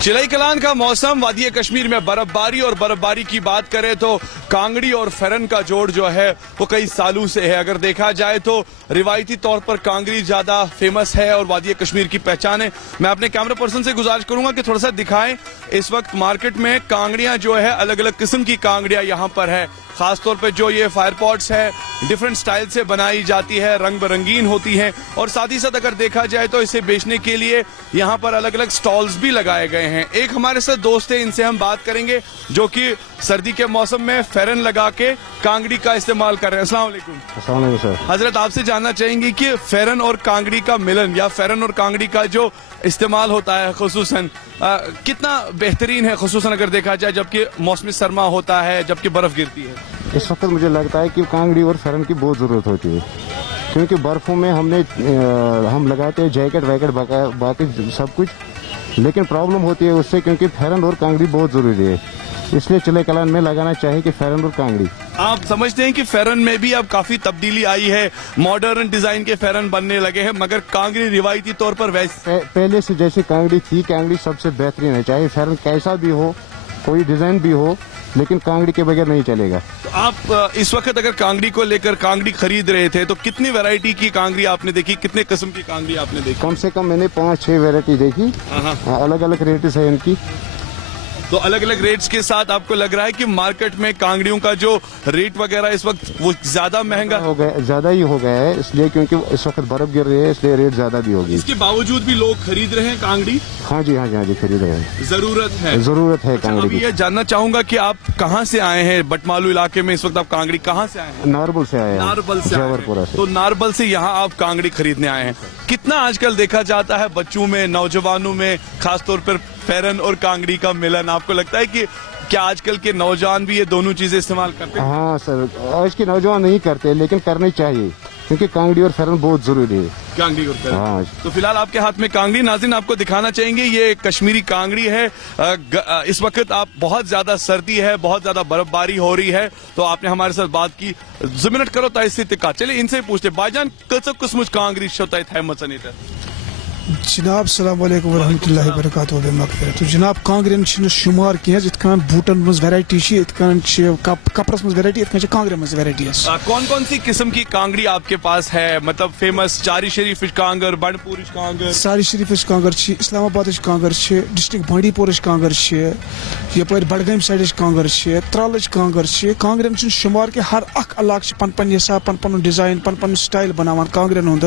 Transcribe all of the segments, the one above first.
चिलई कलान का मौसम, वादी कश्मीर में बर्फबारी और बर्फबारी की बात करें तो कांगड़ी और फेरन का जोड़ जो है वो कई सालों से है। अगर देखा जाए तो रिवायती तौर पर कांगड़ी ज्यादा फेमस है और वादी कश्मीर की पहचान है। मैं अपने कैमरा पर्सन से गुजारिश करूंगा कि थोड़ा सा दिखाएं। इस वक्त मार्केट में कांगड़ियां जो है अलग अलग किस्म की कांगड़ियां यहां पर है। खासतौर पर जो ये फायर पॉट्स है डिफरेंट स्टाइल से बनाई जाती है, रंग बिरंगीन होती है और साथ ही साथ अगर देखा जाए तो इसे बेचने के लिए यहाँ पर अलग अलग स्टॉल्स भी लगाए गए हैं। एक हमारे साथ दोस्त है, इनसे हम बात करेंगे जो कि सर्दी के मौसम में फेरन लगा के कांगड़ी का इस्तेमाल कर रहे हैं। अस्सलाम वालेकुम। अस्सलाम वालेकुम सर। हजरत, आपसे जानना चाहेंगे कि फेरन और कांगड़ी का मिलन या फेरन और कांगड़ी का जो इस्तेमाल होता है खुसूसन कितना बेहतरीन है, खुसूसन अगर देखा जाए जबकि मौसमी सरमा होता है, जबकि बर्फ गिरती है। इस वक्त मुझे लगता है कि कांगड़ी और फेरन की बहुत ज़रूरत होती है, क्योंकि बर्फ़ों में हम लगाते हैं जैकेट वैकेट बाकी सब कुछ, लेकिन प्रॉब्लम होती है उससे, क्योंकि फेरन और कांगड़ी बहुत ज़रूरी है। इसलिए चिलई कलान में लगाना चाहिए कि फेरन और कांगड़ी। आप समझते हैं कि फेरन में भी अब काफी तब्दीली आई है, मॉडर्न डिजाइन के फेरन बनने लगे हैं, मगर कांगड़ी रिवायती तौर पर वैसे पहले से जैसे कांगड़ी थी, कांगड़ी सबसे बेहतरीन है। चाहे फेरन कैसा भी हो, कोई डिजाइन भी हो, लेकिन कांगड़ी के बगैर नहीं चलेगा। तो आप इस वक्त अगर कांगड़ी को लेकर कांगड़ी खरीद रहे थे तो कितनी वैरायटी की कांगड़ी आपने देखी, कितने किस्म की कांगड़ी आपने देखी? कम से कम मैंने 5-6 वैरायटी देखी। अलग अलग रेट्स है इनकी। तो अलग अलग रेट्स के साथ आपको लग रहा है कि मार्केट में कांगड़ियों का जो रेट वगैरह इस वक्त वो ज्यादा महंगा हो गया, ज्यादा ही हो गया है, इसलिए क्योंकि इस वक्त बर्फ गिर रही है, इसलिए रेट ज्यादा भी होगी। इसके बावजूद भी लोग खरीद रहे हैं कांगड़ी? हाँ जी खरीद रहे हैं। जरूरत है कांगड़ी की। ये जानना चाहूंगा कि आप कहाँ से आए हैं? बटमालू इलाके में इस वक्त आप कांगड़ी कहाँ से आए हैं? नारबल से आए हैं। नारबल से जबरपुरा से। तो नारबल से यहाँ आप कांगड़ी खरीदने आए हैं। कितना आजकल देखा जाता है बच्चों में, नौजवानों में, खासतौर पर फेरन और कांगड़ी का मिलन? आपको लगता है कि क्या आजकल के नौजवान भी ये दोनों चीजें इस्तेमाल करते हैं? हाँ सर, आज के नौजवान नहीं करते, लेकिन करनी चाहिए, क्योंकि कांगड़ी और फेरन बहुत जरूरी है। कांगड़ी और फेरन। हाँ। तो फिलहाल आपके हाथ में कांगड़ी, नाज़रीन आपको दिखाना चाहेंगे, ये कश्मीरी कांगड़ी है। इस वक्त आप बहुत ज्यादा सर्दी है, बहुत ज्यादा बर्फबारी हो रही है, तो आपने हमारे साथ बात की 2 मिनट करो तयका। चलिए इनसे पूछते भाईजान कस कुछ कांगड़ी शोता है जनाब सलाम वालेकुम वरहमतुल्लाहि वबरकातुहू बेमगफिरत। तो जनाब कांगरेन शुमार कह बूटन मज वैरायटी कपरस मज वैरायटी कांगरे मज वैरायटी। कौन कौन सी किस्म की कांगड़ी आपके पास है? मतलब फेमस चारी शरीफ कांगर, बंडपुर कांगर, सारी शरीफ कांगर, इस्लामाबाद कांगर, डिस्ट्रिक्ट बांडीपोर कांगर, यपर बडगाम साइड कांगर, त्रल कांगर। कांगरेन शुमार के हर अख इलाक पन पन हिसाब, पन पन डिजाइन, पन पन स्टाइल बनावान कांगरेन हुंद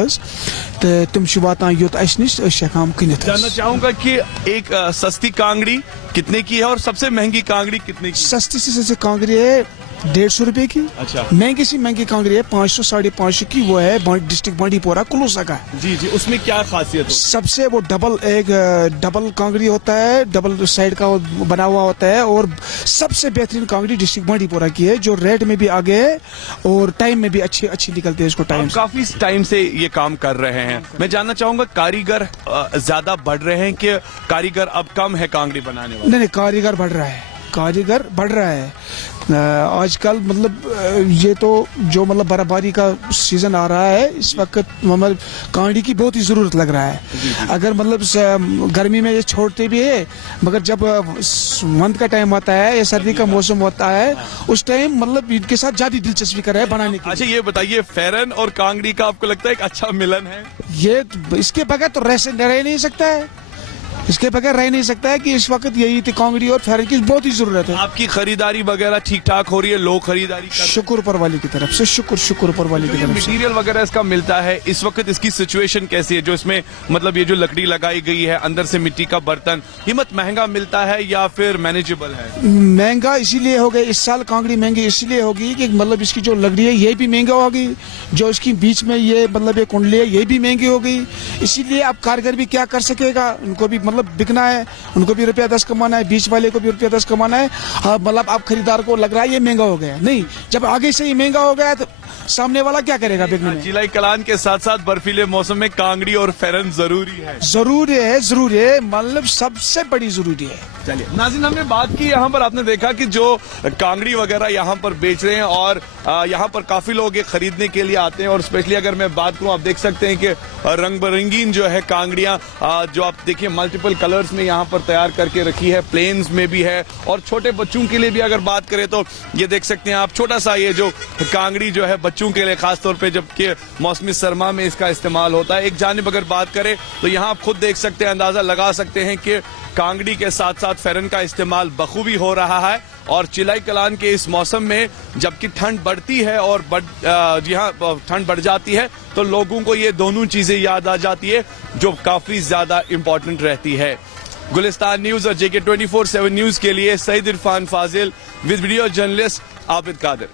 तो तुम वातान योत अस निश जानना चाहूंगा कि एक सस्ती कांगड़ी कितने की है और सबसे महंगी कांगड़ी कितने की? सस्ती से सस्ती कांगड़ी है 150 रुपए की। अच्छा। महंगी सी महंगी कांगड़ी है 500-550 की, वो है डिस्ट्रिक्ट बांडीपोरा कुलूसा का। जी जी, उसमें क्या खासियत है? सबसे वो डबल कांगड़ी होता है, डबल साइड का बना हुआ होता है, और सबसे बेहतरीन कांगड़ी डिस्ट्रिक्ट बांडीपोरा की है, जो रेट में भी आगे है और टाइम में भी अच्छी निकलती है इसको टाइम। काफी टाइम से ये काम कर रहे हैं। मैं जानना चाहूंगा कारीगर ज्यादा बढ़ रहे हैं कि कारीगर अब कम है कांगड़ी बनाने वाले? नहीं, कारीगर बढ़ रहा है, कारीगर बढ़ रहा है आजकल। मतलब ये तो जो मतलब बर्फबारी का सीजन आ रहा है इस वक्त, मतलब कांगड़ी की बहुत ही जरूरत लग रहा है। अगर मतलब गर्मी में ये छोड़ते भी है, मगर जब मंथ का टाइम आता है या सर्दी का मौसम होता है, उस टाइम मतलब इनके साथ ज्यादा दिलचस्पी कर रहा है बनाने की। अच्छा, ये बताइए फेरन और कांगड़ी का आपको लगता है एक अच्छा मिलन है? ये इसके बगैर तो रह नहीं सकता है, इसके बगैर रह नहीं सकता है कि इस वक्त यही थी कांगड़ी और फेरन की बहुत ही जरूरत है। आपकी खरीदारी वगैरह ठीक ठाक हो रही है? लोग खरीदारी कर? शुक्र ऊपर वाले की तरफ से, शुक्र ऊपर वाले की तरफ से। मटेरियल वगैरह इसका मिलता है इस वक्त, इसकी सिचुएशन कैसी है? जो इसमें मतलब ये जो लकड़ी लगाई गई है, अंदर से मिट्टी का बर्तन, कीमत महंगा मिलता है या फिर मैनेजेबल है? महंगा इसीलिए हो गया इस साल, कांगड़ी महंगी इसलिए होगी कि मतलब इसकी जो लकड़ी है ये भी महंगा होगी, जो इसकी बीच में ये मतलब ये कुंडली है ये भी महंगी होगी। इसीलिए अब कारीगर भी क्या कर सकेगा, उनको भी मतलब बिकना है, उनको भी ₹10 कमाना है, बीच वाले को भी ₹10 कमाना है। मतलब आप खरीदार को लग रहा है ये महंगा हो गया, नहीं, जब आगे से ही महंगा हो गया तो सामने वाला क्या करेगा बिकने में। चिलाई कलान के साथ साथ बर्फीले मौसम में कांगड़ी और फेरन जरूरी है। जरूर है मतलब सबसे बड़ी जरूरी है। चलिए नाज़रीन, हमने बात की यहाँ पर, आपने देखा कि जो कांगड़ी वगैरह यहाँ पर बेच रहे हैं और यहाँ पर काफी लोग ये खरीदने के लिए आते हैं। और स्पेशली अगर मैं बात करूँ, आप देख सकते हैं कि रंग बिरंगीन जो है कांगड़ियाँ जो आप देखिए मल्टीपल कलर्स में यहाँ पर तैयार करके रखी है, प्लेन्स में भी है और छोटे बच्चों के लिए भी अगर बात करें तो ये देख सकते हैं आप, छोटा सा ये जो कांगड़ी जो है बच्चों के लिए खासतौर पे जबकि मौसमी सरमा में इसका इस्तेमाल होता है। एक जानिब अगर बात करें तो यहाँ आप खुद देख सकते हैं, अंदाजा लगा सकते हैं कि कांगड़ी के साथ साथ फेरन का इस्तेमाल बखूबी हो रहा है। और चिलाई कलान के इस मौसम में जबकि ठंड बढ़ती है और जी हाँ ठंड बढ़ जाती है तो लोगों को ये दोनों चीजें याद आ जाती है जो काफी ज्यादा इंपॉर्टेंट रहती है। गुलिस्तान न्यूज और JK 24/7 न्यूज के लिए Syed Irfan Fazil with video journalist Abid Qadir.